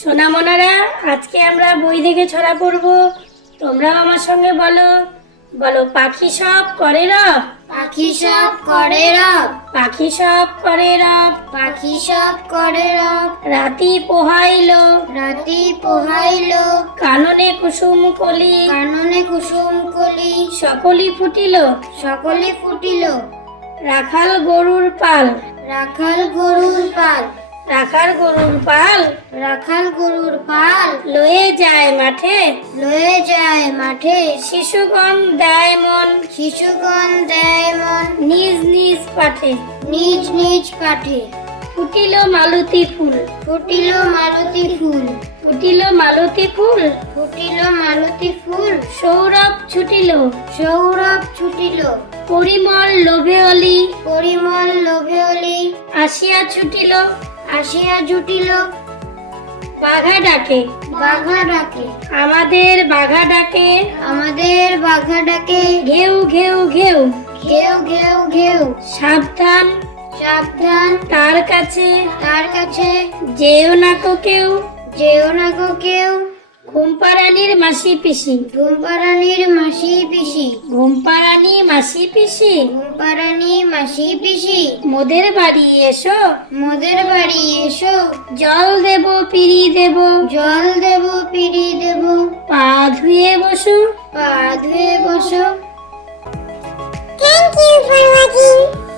সোনামোনারা, আজকে আমরা বই দেখে ছড়া পড়ব। তোমরাও আমার সঙ্গে বলো বলো পাখি সব করে রব, পাখি সব করে রব, পাখি সব করে রব। পাখি সব করে রব, রাতি পোহাইলো, রাতি পোহাইলো, কাননে কুসুম কলি, কাননে কুসুম কলি, সকলি ফুটিল, সকলে ফুটিল। রাখাল গরুর পাল, রাখাল গরুর পাল, রাখাল গরুর পাল রাখাল গরুর পাল, লয়ে যায় মাঠে, লয়ে যায় মাঠে। শিশুগণ দেয় মন, শিশুগণ দেয় মন, নিজ নিজ পাঠে। নিজ নিজ পাঠে। ফুটিল মালতী ফুল, ফুটিল মালতী ফুল, ফুটিল মালতী ফুল, ফুটিল মালতী ফুল। সৌরভ ছুটিল, সৌরভ ছুটিল, পরিমল লোভে অলি, পরিমল লোভে অলি, আসিয়া ছুটিল, আসিয়া জুটিল। বাঘা ডাকে, বাঘা ডাকে, আমাদের বাঘা ডাকে, আমাদের বাঘা ডাকে। ঘেউ ঘেউ ঘেউ, ঘেউ ঘেউ ঘেউ, সাবধান সাবধান তার কাছে, তার কাছে। যেও না কো কেউ, যেও না গো কেউ। ঘুমপাড়ানির মাসি পিসি, ঘুমপাড়ানির মাসি পিসি, ঘুমপাড়ানি মাসি পিসি, ঘুমপাড়ানি মাসি পিসি। মোদের বাড়ি এসো, মোদের বাড়ি এসো, জল দেব পিড়ি দেব, জল দেব পিড়ি দেব, পা ধুয়ে বসো। পা ধুয়ে বসো। Thank you for watching.